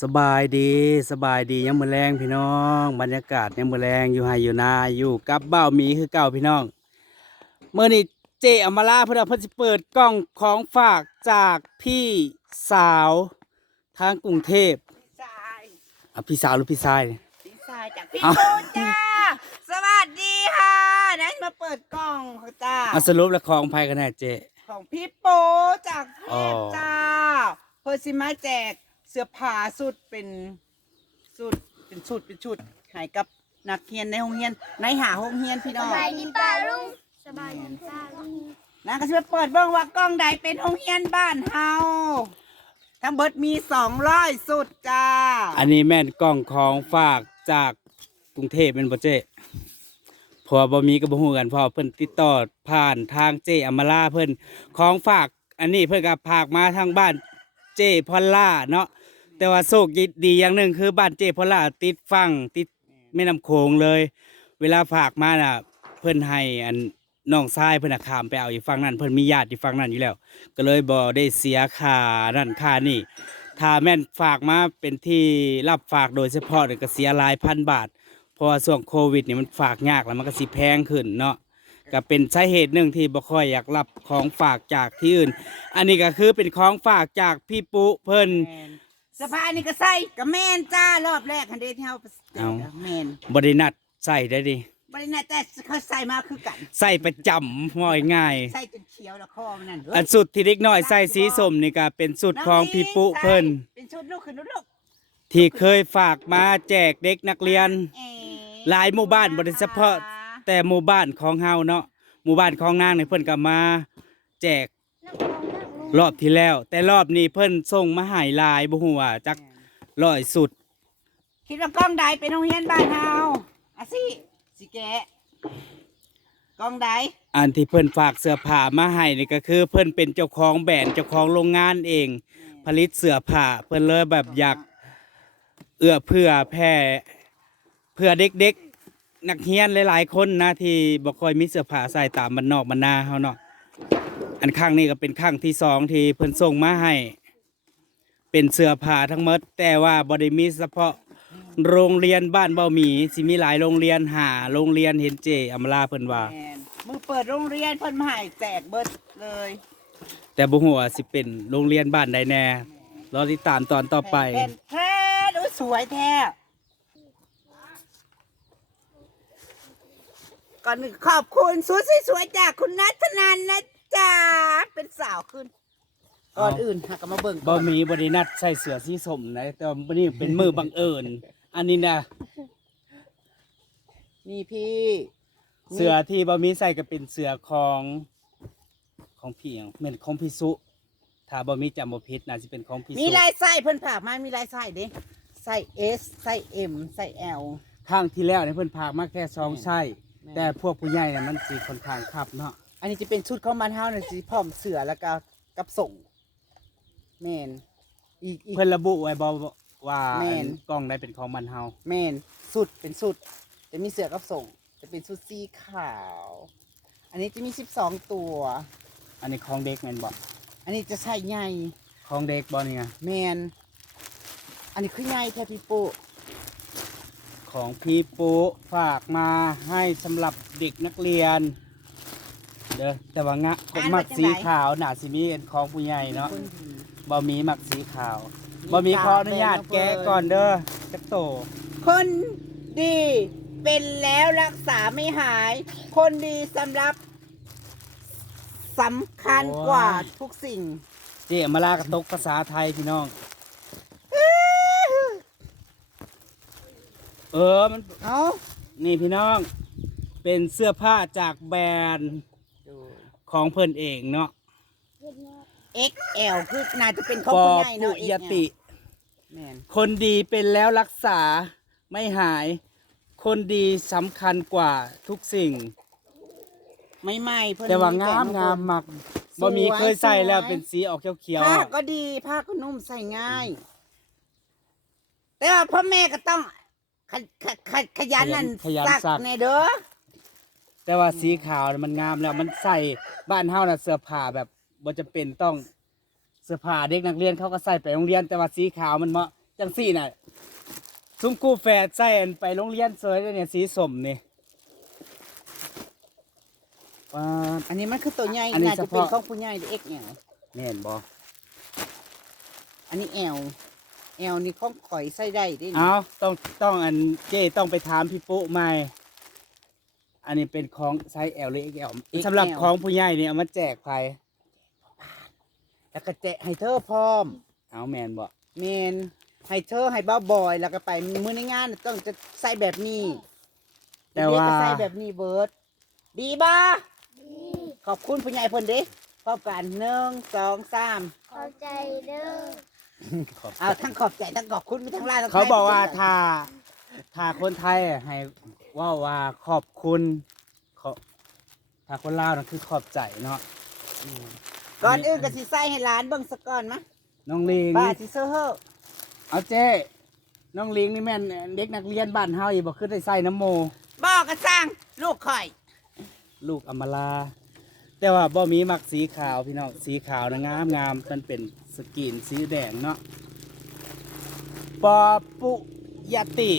สบายดีสบายดียังมือแรงพี่น้อง บรรยากาศยังมือแรงอยู่ไฮอยู่นาอยู่กับเบ้าหมีคือเก่าพี่น้องเมื่อนี้เจอมาลาเพื่อนเพิ่นสิเปิดกล่องของฝากจากพี่สาวทางกรุงเทพทรายอะพี่สาวหรือพี่ชายเนี่ยพี่ทรายจากพี่เอ้าปูจ้า สวัสดีค่ะได้มาเปิดกล่องค่ะจ้าอะสรุปแล้วของภัยกันแน่เจ ของพี่ปูจากเทอ๋อ พจ้าเพื่อสิมาแจกเสื้อผ้าสุดเป็นสุดเป็นชุดเป็นชุดให้กับนักเรียนในโรงเรียนในหาโรงเรียนพี่น้องสบายดีป้าลุงสบายดีป้าลุงนะก็จะมาเปิดเบิ่งว่ากล้องใดเป็นโรงเรียนบ้านเฮาทั้งเบิดมีสองร้อยสุดจ้า อันนี้แม่นกล่องของฝากจากกรุงเทพเป็นบ่เจเพอบ่มีก็บ่ฮู้กันเพอเพิ่นติดต่อผ่านทางเจอมาลาเพิ่นของฝาก อันนี้เพิ่นก็ฝากมาทางบ้านเจพอลล่าเนาะ แต่ว่าโชคดีอย่างหนึ่งคือบ้านเจพอล่าติดฝั่งติดแม่น้ำโขงเลย เวลาฝากมาน่ะ เพิ่นให้อันน้องชายเพิ่นน่ะขามไปเอาอีกฝั่งนั้นเพิ่นมีญาติที่ฝั่งนั้นอยู่แล้ว ก็เลยบ่ได้เสียค่านั่นค่านี่ถ้าแม่นฝากมาเป็นที่รับฝากโดยเฉพาะเนี่ยก็เสียหลายพันบาทเพราะว่าช่วงโควิดเนี่ยมันฝากยากแล้วมันก็สิแพงขึ้นเนาะก็เป็นสาเหตุหนึ่งที่บ่ค่อยอยากรับของฝากจากที่อื่น อันนี้ก็คือเป็นของฝากจากพี่ปุ๊เพิ่น แม่นสภานี่ก็ใส่กับแมนจ้ารอบแรกคันเดที่เฮาไปแจกเอาอะแมนบรินัดใส่ได้ดิบริณาแต่เขาใส่มาคือกัน ใส่ประจำว่าง่ายใส่จนเขียวแล้วคอมันนั่นอันสุดที่เด็กน้อยใส่สีส้มนี่ก็เป็นสุดของพี่ปุ๊เพิ่นเป็นชุดลูกขึ้นลูกที่เคยฝากมาแจกเด็กนักเรียนเอ๋หลายหมู่บ้านบ่ได้เฉพาะ แต่หมู่บ้านของเฮาเนาะหมู่บ้านของนางนี่เพิ่นก็มา แจก รอบที่แล้ว แต่รอบนี้เพิ่นส่งมาใหายลายบ่ฮู้ว่าจักร้อยสุด คิดว่ากล้องใดเป็นโรงเรียนบ้านเฮาอะสิสิแกะกล้องใดอันที่เพิ่นฝากเสื้อผ้ามาให้นี่ก็คือ เพิ่นเป็นเจ้าของแบรนด์เจ้าของโรงงานเอง ผลิตเสื้อผ้าเพิ่นเลยแบบอยากเอื้อเพื่อแผ่เพื่อเด็กๆนักเรียนหลายๆคนนะที่บ่ค่อยมีเสื้อผ้าใส่ตามบ้านนอกบ้านนาเฮาเนาะ อันข้างนี้ก็เป็นข้างที่สองที่เพิ่นส่งมาให้ เป็นเสื้อผ้าทั้งหมด แต่ว่าบ่ได้มีเฉพาะโรงเรียนบ้านเบาหมีสิมีหลายโรงเรียนหาโรงเรียนเห็นเจอำลาเพิ่นว่า แม่นมือเปิดโรงเรียนเพิ่นมาให้แจกเบิดเลยแต่บ่ฮู้ว่าสิเป็นโรงเรียนบ้านใดแน่รอติดตามตอนต่อไปเป็นแท้ดูสวยแท้ก่อนอื่นขอบคุณสุดสวยๆจากคุณนัทนันนะจ๊ะเป็นสาวขึ้นก่อนอื่นหักกนมาเบิ่งก่บ่อนมีบ่ได้นัดใส่เสื้อสีส้มนะแต่ว่ามื้อนี้เป็นมือบังเอิญอันนี้นะนี่พี่เสื้อที่บ่มีใส่ก็เป็นเสื้อของของพี่หยังแม่นของพี่สุถ้าบ่มีจำบ่ผิดน่าสิเป็นของพี่สุมีลายไส้เพิ่นผ่ากมามีลายไส้เด้ไส้ S ไส้ M ไส้ L ครั้งที่แล้วเนี่ยเพิ่นพากมาแค่สองไส้แม่นแต่พวกผู้ใหญ่น่ะมันสิค่อนข้างคับเนาะ อันนี้จะเป็นชุดของมันเฮาน่ะสิพร้อมเสือแล้วก็กับส่งแม่นอีกอีก เพิ่นระบุไว้บ่ว่าแม่นกล้องได้เป็นของมันเฮาแม่นสุดเป็นสุด จะมีเสือกับส่ง จะเป็นชุดสีขาว อันนี้จะมี12ตัว อันนี้ของเด็กแม่นบ่อันนี้จะใส่ใหญ่ของเด็กบ่นี่ไงแม่นอันนี้คือใหญ่แท้พี่ปุ๊ของพี่ปุ๊ฝากมาให้สำหรับเด็กนักเรียนเด้อแต่ว่างะคนมักสีขาวน่าสิมีเป็นของผู้ใหญ่เนาะคนดีบ่มีมักสีขาวบ่มีขออนุญาตแกะก่อนเด้อจักโต คนดีเป็นแล้วรักษาไม่หาย คนดีสำหรับสำคัญกว่าทุกสิ่ง เจ๊มาลากระตกภาษาไทยพี่น้อง เออมัน เอานี่พี่น้อง เป็นเสื้อผ้าจากแบรนด์ ของเพิ่นเองเนาะ XL คือน่าจะเป็นของปอผู้ใหญ่ปุเนาะยติ แม่นคนดีเป็นแล้วรักษาไม่หาย คนดีสำคัญกว่าทุกสิ่ง ไม่ไม่เพิ่นแต่ว่างามแต่งามมักบ่มีเคยใส่แล้วเป็นสีออกเขียวๆผ้าอะก็ดีผ้าก็นุ่มใส่ง่าย แต่ว่าพ่อแม่ก็ต้องขขขขยันนั่นขยันสักสักในเด้อ แต่ว่าสีขาวน่ะมันงามแล้วมันใส่บ้านเฮาน่ะเสื้อผ้าแบบบ่จะเป็นต้องเสื้อผ้าเด็กนักเรียนเขาก็ใส่ไปโรงเรียน แต่ว่าสีขาวมันเหมาะจังสี่น่ะซุ้มกูแฝดใส่อันไปโรงเรียนเสยเนี่ยสีสมนี่ว่า อันนี้มันคือตัวใหญ่อันนี้น่าจะเป็นเฉพาะ ของผู้ใหญ่เอ็กเนี่ยแม่นบ่อันนี้แอลแอลนี่ของข่อยใส่ได้เด้นี่เอาต้องต้องอันเจ้ต้องไปถามพี่ปุ๊ใหม่ อันนี้เป็นของไซส์ L หรือ XL สำหรับของผู้ใหญ่เนี่ยเอามาแจกใครแล้วก็แจกให้เธอพร้อม เอาแมนบ่เมนให้เธอให้บ้าบอย แล้วก็ไปมื้อในงานน่ะต้องจะใส่แบบนี้ แต่ว่าเด็กก็ใส่แบบนี้เบิร์ดดีบ่ขอบคุณผู้ใหญ่เพิ่นเด้พร้อมกันหนึ่งสองสามเข้าใจเด้อเอาทั้งขอบใจทั้งขอบคุณมีทั้งลายทั้งเขาบอกว่าไทยถ้าถ้าคนไทยอะให้ ว่าว่าขอบคุณขอถ้าคนลาวนั่นคือขอบใจเนาะก่อนอื่นก็สิใส่ให้หลานเบิ่งสักก่อนมะน้องลิงป้าสิเซอร์เฮอเอาเจ้น้องลิงนี่แม่นเด็กนักเรียนบ้านเฮาอีบ่คือได้ใส่น้ำโม บอกก็สร้างลูกข่อย ลูกอำมาลาแต่ว่าบ่มีมักสีขาวพี่น้องสีขาวนะงามงามมันเป็นสกรีนสีแดงเนาะปอปุยติ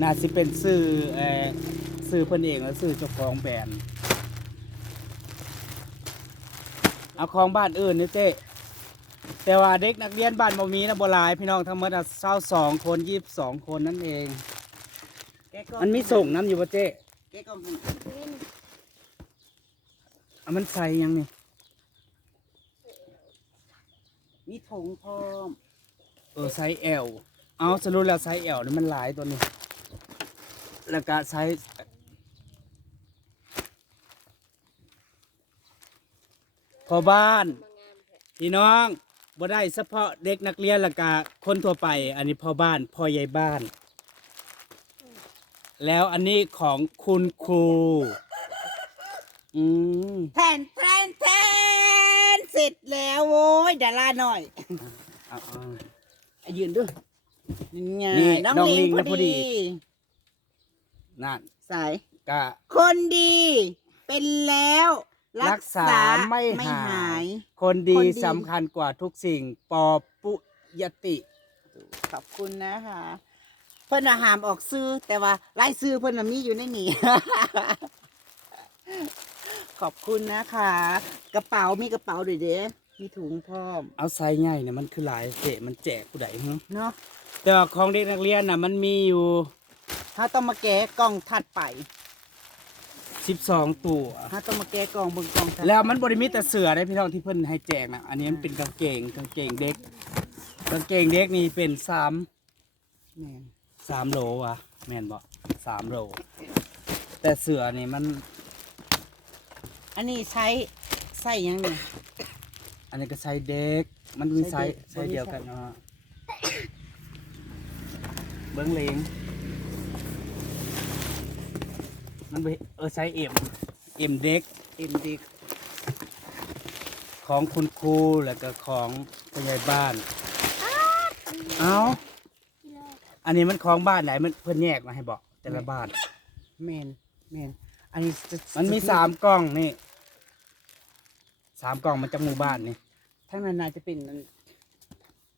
น่าสิเป็นสื่อเอ่อสื่อเพิ่นเองและสื่อเจ้าของแบรนด์เอาของบ้านอื่นนี่เจ้แต่ว่าเด็กนักเรียนบ้านบ่มีนะบ่หลายพี่น้องทั้งหมดเศร้าสองคนยี่สิบสองคนนั่นเองแกก็มันมีส่งน้ำอยู่ป่ะเจ้แกก็มีวินเอามันใส่ยังนี่มีถุงพร้อมเออไซส์ L เอาสรุปแล้วไซส์ L นี่มันหลายตัวนี้ แล้วก็ไซส์พอบ้าน พี่น้องบ่ได้เฉพาะเด็กนักเรียนแล้วก็คนทั่วไป อันนี้พ่อบ้านพ่อใหญ่บ้าน แล้วอันนี้ของคุณครู อืมแทนแทนแทนเสร็จแล้วโว้ยดาราหน่อยเอาเอาอะยืนด้วยนี่ไงนี่น้องน้องลิงลิงพอนะพอดีดี นั่นสาย ก็ คนดีเป็นแล้ว รักษารักษาไม่ไม่หายหายคนดีคนดี สำคัญกว่าทุกสิ่ง ปอปุยติ ขอบคุณนะคะ เพิ่นอาหามออกซื้อแต่ว่าไล่ซื้อเพิ่นน่ะมีอยู่ในนี้ขอบคุณนะคะ กระเป๋ามีกระเป๋าด้วยเด้มีถุงพร้อมเอาไซส์ใหญ่เนี่ยมันคือหลายเจมันแจกผู้ใดฮะเนาะแต่ว่าของเด็กนักเรียนน่ะมันมีอยู่ ถ้าต้องมาแกะกล่องถัดไป12ตัว ถ้าต้องมาแกะกล่องเบิ่งกล่องถัดแล้วมันบริมีแต่เสือได้พี่น้องที่เพิ่นให้แจกนะอันนี้มันเป็นกางเกงกางเกงเด็กกางเกงเด็กนี่เป็นสามแม่นสามโลวะแม่นบ่สามโลแต่เสือนี่มัน อันนี้ใช้ใส่หยังนี่อันนี้ก็ไซส์เด็ก มันมีไซส์ไซไซส์ส์เด็ก เดียวกันเนาะเบิ้งเลง มันไปเออไซส์เอ็มเอ็มเด็กเต็มดีของคุณครูแล้วก็ของผู้ใหญ่บ้าน เอากิโลอันนี้มันของบ้านไหนมันเพิ่นแยกมาให้บอกแต่ละบ้านแมนแมนอันนี้จะมันมีสามกล่องนี่สามกล่องมันจากหมู่บ้านนี่ทั้งนั้นน่าจะเป็นอัน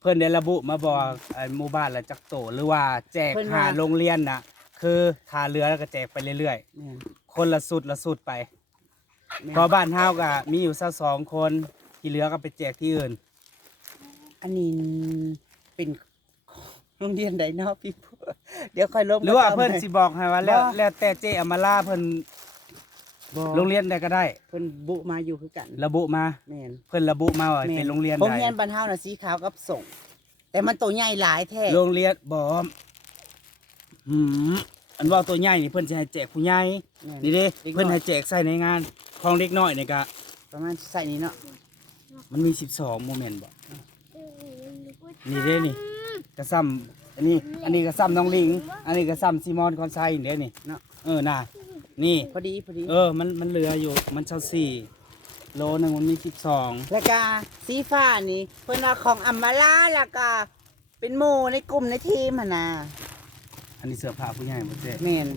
เพิ่นได้ระบุมาบอกเอ่อหมู่บ้านละจักโตหรือว่าแจกเพิ่นหาว่าโรงเรียนน่ะ คือทาเรือแล้วก็แจกไปเรื่อยแม่นๆคนละสุดละสุดไปแม่นเพอบ้านเฮาก็มีอยู่สักสองคนที่เหลือก็ไปแจกที่อื่น อันนี้เป็นโรงเรียนใดเนาะพี่ผู้เดี๋ยวค่อยลงหรือว่ามาตมเพิ่นสิบอกให้ว่าแล้วบ่แล้วแต่เจอมาลาเพิ่นบ่โรงเรียนใดก็ได้ เพิ่นบุมาอยู่คือกัน ระบุมาแม่นเพิ่นระบุมาว่าเป็นโรงเรียนโรงใดเรียนบ้านเฮาน่ะสีขาวกับส่ง แต่มันตัวใหญ่หลายแท้โรงเรียนบอมหืม อันว่าตัวใหญ่นี่เพิ่นจะให้แจกผู้ใหญ่แม่นนี่เด้เด็กน้อยเพิ่นให้แจกใส่ในงานของเด็กน้อยนี่ก็ประมาณใส่นี้เนาะมันมี12โมเมนต์บ่เออนี่เด้นี่กระซ้ำอันนี้อันนี้กระซ้ำน้องลิง อันนี้กระซ้ำซีมอนคอนไซนี่เด้นี่เนาะเออน่ะนี่พอดีพอดีเออมันมันเหลืออยู่มันเท่าสี่โลหนึงมันมี12แล้วก็สีฟ้านี่เพิ่นว่าของอัมมาลาแล้วก็เป็นหมู่ในกลุ่มในทีมหั่นน่ะ อันนี้เสื้อผ้าผู้ใหญ่บ่เจ๊แม่น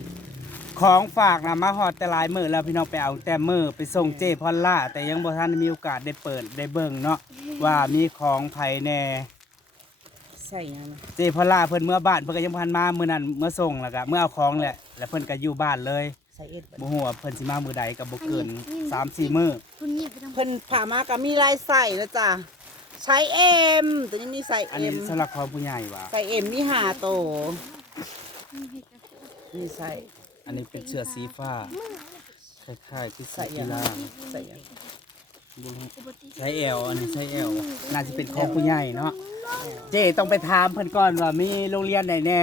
ของฝากนะมาฮอดแต่หลายมือแล้วพี่น้องไปเอาแต่มือไปส่งเจพอลล่า แต่ยังบ่ทันมีโอกาสได้เปิดได้เบิ่งเนาะว่ามีของภายในใส่ยังนะเจพอล่าเพิ่นเมื่อบ้านเพิ่นก็ยังพันมามื้อนั้นเมื่อส่งแล้วก็เมื่อเอาของแหละแล้วเพิ่นก็อยู่บ้านเลยใส่เอ็ดบัดบ่ฮู้ว่าเพิ่นสิมามื้อใดก็บ่เกิน3-4มื้อคุณหยิบไปทำเพิ่นผ่ามาก็มีลายใส่แล้วจ้ะใช้เอ็มตัวนี้มีใส่อันเอ็นี้มสำหรับของผู้ใหญ่ว่ะใส่เอ็มมีหาโต มีใส่อันนี้เป็นเสื้อสีฟ้าคล้ายๆคือใส่ใส่กียังฬาใส่ยังบ่รู้ใช้แอลอันนี้ใช้แอลน่าจะเป็นของผู้ใหญ่เนาะเจต้องไปถามเพิ่นก่อนว่ามีโรงเรียนไหนแน่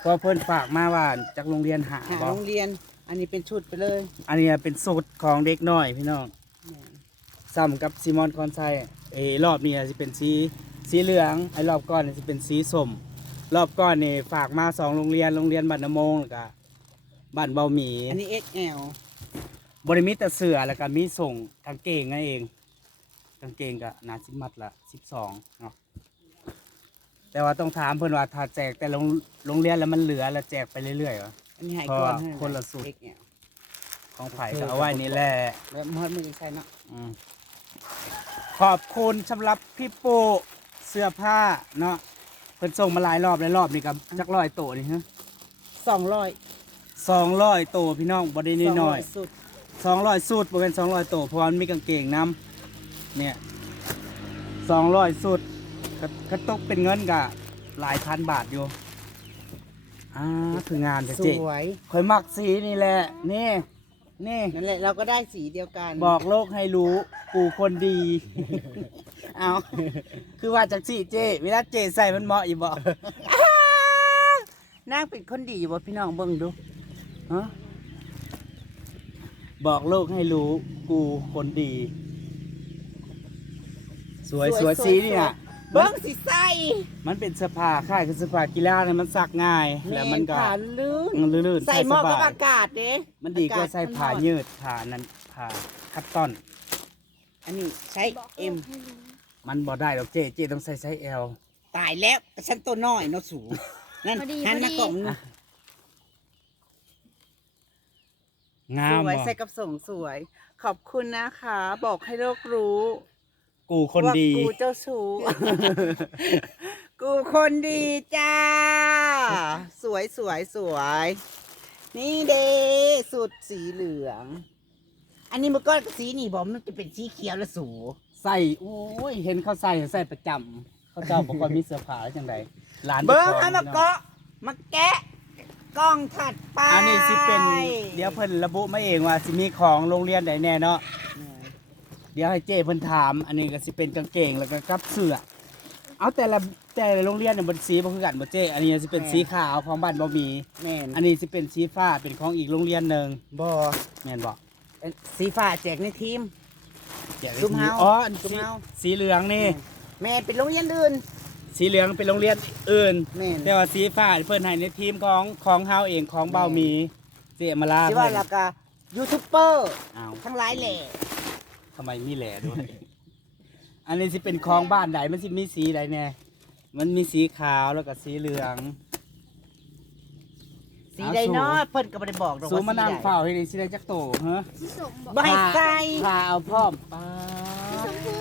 เพราะเพิ่นฝากมาว่าจากโรงเรียนหาหาบ่โรงเรียน อันนี้เป็นชุดไปเลยอันนี้เป็นสูตรของเด็กน้อยพี่น้องซ้ำกับซิมอนคอนไซเอยรอบนี้จะเป็นสีสีเหลืองไอ้รอบก่อนนี่จะเป็นสีส้ม รอบก่อนนี่ฝากมาสองโรงเรียนโรงเรียนบ้านนำมงแล้วก็บ้านเบาหมีอันนี้ XL บริมิตแต่เสือแล้วก็มีส่งกางเกงนั่นเองกางเกงก็นาสิมัดละสิบสองเนาะแต่ว่าต้องถามเพื่อนว่าถ้าแจกแต่โรงโรงเรียนแล้วมันเหลือแล้วแจกไปเรื่อยๆวะอันนี้หายเพราะก่อนว่าให้คนละสูตร XL ของไผ่ก็เอาไว้นี่แหละแล้วมอดมือใส่เนาะอืมขอบคุณสำหรับพี่ปูเสื้อผ้าเนาะ เพิ่นส่งมาหลายรอบหลายรอบนี่กับจักร้อยโตนี่ฮะสองร้อยสองร้อยโตพี่น้องบ่ได้น้อยๆสุดสองร้อยสูตรบ่เป็นสองร้อยตัวเพราะว่ามันมีกางเกงน้ำเนี่ยสองร้อยสูตรก็ก็ตกเป็นเงินกะหลายพันบาทอยู่อ่าคืองานเด้อสเจ๊วยคอยมักสีนี่แหละนี่นี่นั่นแหละเราก็ได้สีเดียวกัน บอกโลกให้รู้กูคนดี เอาคือว่าจากสีเจ๊เวลาเจ๊ใส่มันเหมาะอยู่บ่นางเป็นคนดีอยู่บ่พี่น้องเบิ่งดูฮะบอกโลกให้รู้กูคนดี สวยสวยสีนี่น่ะเบิ่งสิใส่มันเป็นเสื้อผ้าค่ายคือเสื้อผ้ากีฬาเนี่ยมันซักง่าย แล้วมันก็ผ่านลื่นมันลื่นๆใส่เหมาะกับสบยอากาศเด้มันดีกว่าใส่ผ้าอากศยืดผ้านั้นผ้าคัตตอน อันนี้ใช้เอ็ม มันบ่ได้ดอกเจเจต้องใส่ไซส์ L ตายแล้วแต่ฉันตัวน้อยเนาะสูงนั่นพอดีนั่นพอนะดี กล่องงาสมวยบ่ใส่กับส่งสวย ขอบคุณนะคะ บอกให้โลกรู้กูคนดีว่ากูเจ้าชู้ กูคนดีจ้า สวยสวยสวย นี่เด้สุดสีเหลือง อันนี้มันก็สีนี่บอกมันจะเป็นสีเขียวและสู ใส่โอ้ยเห็นเขาใส่ใส่ประจำเขาเจ้าบอกว่ามีเสื้อผ้าแล้วจังไดหลานเบิ้งจ้เอาขมาเกาะมาแกะกล้องถัดไปอันนี้สิเป็นเดี๋ยวเพิ่นระบุมาเองว่าสิมีของโรงเรียนใดแน่เนาะเดี๋ยวให้เจเพิ่นถาม อันนี้ก็สิเป็นกางเกงแล้วก็กับเสื้อเอาแต่ละแต่ละโรงเรียนเนี่ยมันสีบ่คือกันบ่เจอันนี้สิเป็นสีขาวของบ้านบ่มีแม่นอันนี้สิเป็นสีฟ้าเป็นของอีกโรงเรียนหนึ่งบอแม่นบอกสีฟ้าแจกในทีม แจกซุมเฮาอ๋ออันซุมสีเฮา สีเหลืองนี่ แม่เป็นโรงเรียนอื่น สีเหลืองเป็นโรงเรียนอื่น แม่น แต่ว่าสีฟ้าเพิ่นให้ในทีมของของเฮาเองของเบามีเจมาลาสิว่าเพิ่นแล้วก็ยูทูบเบอร์อ้าวทั้งหลายแหล่ทำไมมีแหล่ด้วย อันนี้สิเป็นของบ้านใดมันสิมีสีใดแน่มันมีสีขาวแล้วก็สีเหลือง สีใดเนาะเพิ่นก็บ่ได้บอกหรอกสูว่ามานั่งสีใดเฝ้าให้ได้สิได้จักโตฮะที่สมบอกบ่ให้ใส่พาเอาพร้อมปาชมพู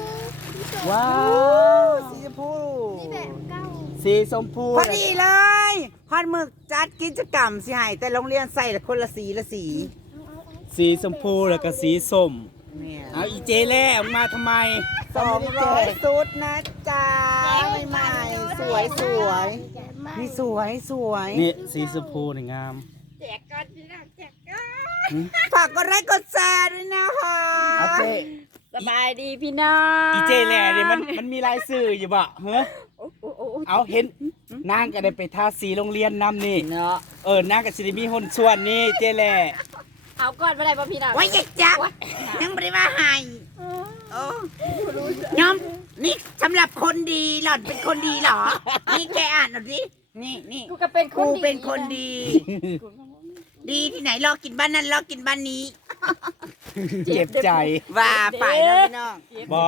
ที่สมว้าโอ้วสีชมพู นี่แบบเก้าสีชมพูพอดีเลยพอนมึกจัดกิจกรรมสิให้แต่โรงเรียนใส่ละคนละสีละสีสีชมพูแล้วก็สีส้มเนี่ยเอาอีเจแล่มึงมาทำไมสองร้อยชุดนะจ๊ะใหม่ๆสวยสวย นี่สวยสวยนี่สีชมพูนี่งามแจกกันพี่น้องแจกกันฝากกดไลค์กดแชร์ด้วยนะคะเอาเจสบายดีพี่น้องอีเจแล่นี่มันมันมีลายสื่ออยู่บ่เฮ้อโอ้โอ้โอ้โอ้เอาเห็นนางก็ได้ไปทาสีโรงเรียนนำนี่เนาะเออนางก็สิได้มีหนส่วนนี่เจแล่เอาก่อนมาได้ป่ะพี่น้องไว้ยักจักยังไม่ได้มาให้โอ้ยอมนี่สำหรับคนดีหล่อนเป็นคนดีเหรอนี่แกอ่านหน่อยดิ นี่นี่กูก็เป็นคกูนดีเป็นคนดี ดีที่ไหนรอกินบ้านนั้นรอกินบ้านนี้ เจ็บใจว่าไปแล้วพี่น้อง บอ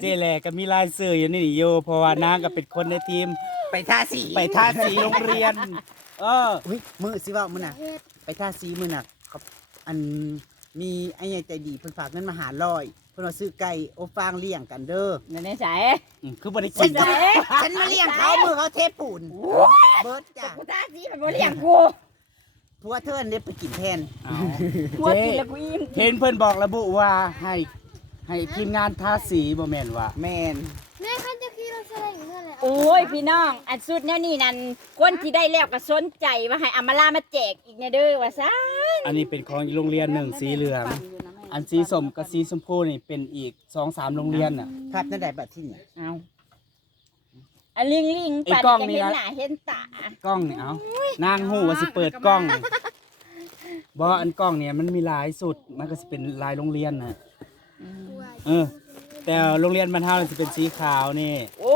เจแล่ก็มีลายสื่ออยู่นี่อยู่เพราะว่านางก็เป็นคนในทีม ไปทาสีไปทาสีโรงเรียน เออ อุ้ยมือสิว่ามือน่ะ ไปทาสีมือน่ะครับ อันมีไอ้ใหญ่ใจดีเพิ่นฝากเงินมาหาร้อยเพิ่นพิ่นว่าซื้อไก่โอฟางเลี้ยงกันเด้อนั่นในสายอืมคือบ่ได้ฉักินนก็ฉันมาเลี้ยงเขามือเขาเทปูนเบิร์ดจ้ะกูตาสีมันบ่เลี้ยงกูผัวเธอเนี่ยไปกินแทนเอากูกินแล้วกูอิ่มเห็นเพิ่นบอกระบุว่าให้ให้ทีมงานทาสีบ่แม่นว่าแมนแม่คันจะขี่รถสไลด์อยู่เท่าไหร่โอ้ยพี่น้อง อันสุดแนวนี้นั่นคนที่ได้แล้วก็สนใจว่าให้อามาลามาแจกอีกแน่เด้อว่าซะอันนี้เป็นของโรงเรียนหนึ่งสีเหลือง อันสีส้มกับสีชมพูนี่เป็นอีกสองสามโรงเรียนน่ะภาพนั่นได้บัดที่นี่เอา อันลิงลิงไอ้ปั่นกล้องจะนี่เห็นนะ หน้าเห็นตากล้องนี่เอานางหูว่าสิเปิดกล้องบ่อันกล้องเนี่ยมันมีหลายสุดมันก็สิเป็นลายโรงเรียนน่ะเออ แต่โรงเรียนบรรเทาจะเป็นสีขาวนี่ โอ้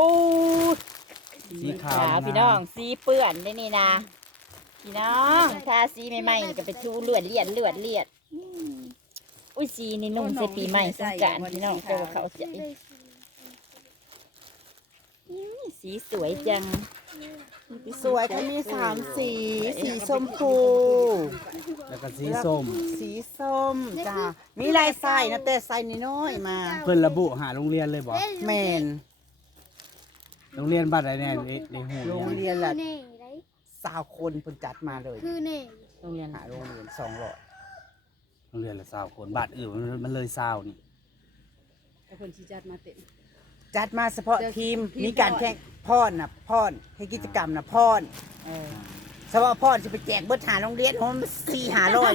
สีขาวขาวนะพี่น้องสีเปื้อนได้นี่นะพี่น้องทาสีใหม่ๆนี่ก็ไปทูเลือดเลียดเลือดเลียดอืม อุ้ยสีนี่นุ่มใส่ปีใหม่สงกรารพี่น้องเจอเขาใจอืมสีสวยจัง สวยเขามีสามสี สีชมพู แล้วก็สีส้ม สีส้มจ้ามีลายไส้นะแต่ไส้น้อยๆมา เพิ่นระบุหาโรงเรียนเลยบ่แมนโรงเรียนบ้านใดแน่ในในหูโรงเนี่ยเรียนละเน่ไรสาวคนเพิ่นจัดมาเลย คือเน่ โรงเรียนหาโรงเรียนสองร้อยโรง เรียนละสาวคนบ้านอื่นมันมันเลยสาวนี่แต่คนชี้จัดมาเต็ม จัดมาเฉพาะทีมทีมมีการแข่งพ่อนนะพ่อนให้กิจกรรมนะพ่อนเออเฉพาะพ่อนจะไปแจกเบิดหาโรงเรียนผมสี่หาร้อย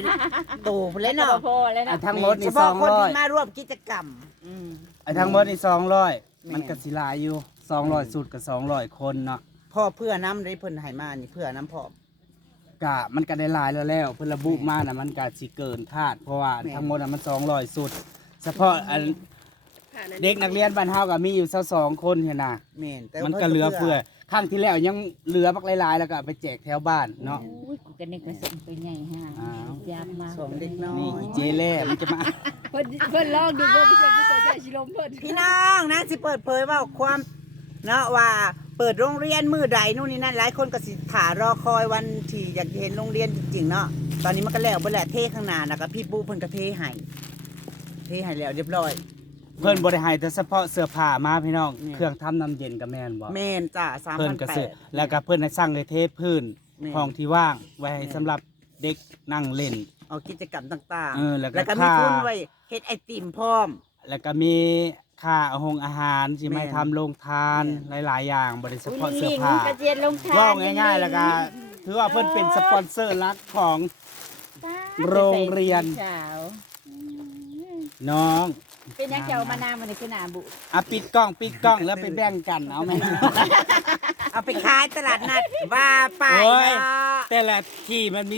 โตไปเลยแล้วเนาะพอแล้วอันะนทั้งหมดเฉนี่สพาะองคนร้อยที่มาร่วมกิจกรรม อืม ไอ้ทั้งหมดนี่สองร้อยแม่มันก็สิหลายอยู่สองร้อยสุดกับสองร้อยคนเนาะพ่อเพื่อน้ำได้เพิ่นให้มานี่เพื่อน้ำพ่อ กะมันก็ได้หลายแล้วแล้ว เพิ่นระบุมาน่ะมันก็สิเกินคาดเพราะว่าทั้งหมดน่ะมันสองร้อยสุด เฉพาะอันผ่านอัเด็กนักเรียนบ้านเฮาก็มีอยู่สักสองคนเห็นน่ะแม่นแต่มันก็เหลือเฟือครั้งที่แล้วยังเหลือบักหลายๆแล้วก็เอาไปแจกแถวบ้านเนาะอุ้ยกูกันนี่ก็ส่งไปใหญ่ฮะอ้าวยากมากสองเด็กน้อนี่ยอีเจเล่มันจะมาเพิ่นเพิ่นลองดูเพิ่นไปเจอผู้ตัวใหญ่ชิลมเพิ่นพี่น้องนะสิเปิดเผยว่าความ เนาะว่าเปิดโรงเรียนมือใดนู่นนี่นั่นหลายคนก็สิถารอคอยวันที่อยากเห็นโรงเรียนจริงๆเนาะตอนนี้มันก็แล้วเบ่แหละเทข้างหน้านะก็พี่ปูเพิ่นก็เทให้เทให้แล้วเรียบร้อย เพิ่นบ่ได้ให้แต่เฉพาะเสื้อผ้ามาพี่น้องนี่เครื่องทำน้ำเย็นก็แม่นบ่แม่นจ้ะสามเพิ่นพันก็แปซื้อด แล้วก็เพิ่นให้สร้างเลยเทพื้นแม่นห้องที่ว่างไว้ให้สำหรับเด็กนั่งเล่น เอากิจกรรมต่างเออแล้วก็แล้วก็มีค่า ทุนไว้เฮ็ดไอติมพร้อม แล้วก็มี ค่าอาหงอาหารที่ไม่แม่นทำโรงทานแม่หลาย ๆ อย่างบริเฉอุ้ยพาะเสื้อลิงผ้าๆกระเจียนลงทานว่าง่ายๆแล้วก็ถือว่าเพิ่นเป็นสปอนเซอร์หลักของโรงเรียนสาวน้อง เป็นยังเจ้ามานามมันในสนามบุอะปิดกล้องปิดกล้องแล้วไปแบ่งกันเอาไหมเอาไปขายตลาดนัดว่าไปโอ้ยเนาะแต่ละที่มันมี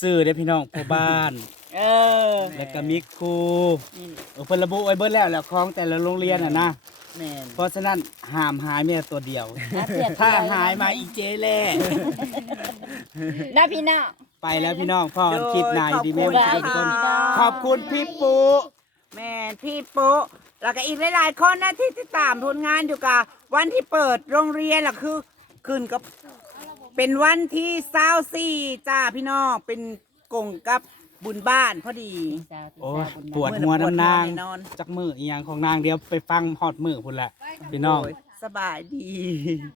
สื่อเด้อพี่น้องพ่อบ้าน เออ แล้วก็มีครูเออเพิ่นระบุไว้เบิดแล้วแหละของแต่ละโรงเรียนอะนะ แม่นเพราะฉะนั้นห้ามหายแม้แต่ตัวเดียว น่าเสียดถ้าใจหายมาอีเจเล่นะพี่น้อง ไปแล้วพี่น้องพ่อคลิปหนายดีแม่ขอบพี่คุณทุกคนค่ะขอบคุณพี่ปูแม่นพี่ปุ๊แล้วก็อีกหลายๆคนนะที่ติดตามผลงานอยู่กับวันที่เปิดโรงเรียนล่ะคือขึ้นกับ เป็นวันที่เศร้าสี่จ้าพี่น้องเป็นกงกับบุญบ้านพอดี โอ้ยปวดหัวน้ำนางมื้อน่ะปวดหัวแน่นอนจักมืออีหยังของนางเดียวไปฟังฮอดมือพุ่นแหละพี่น้อง โยสบายดี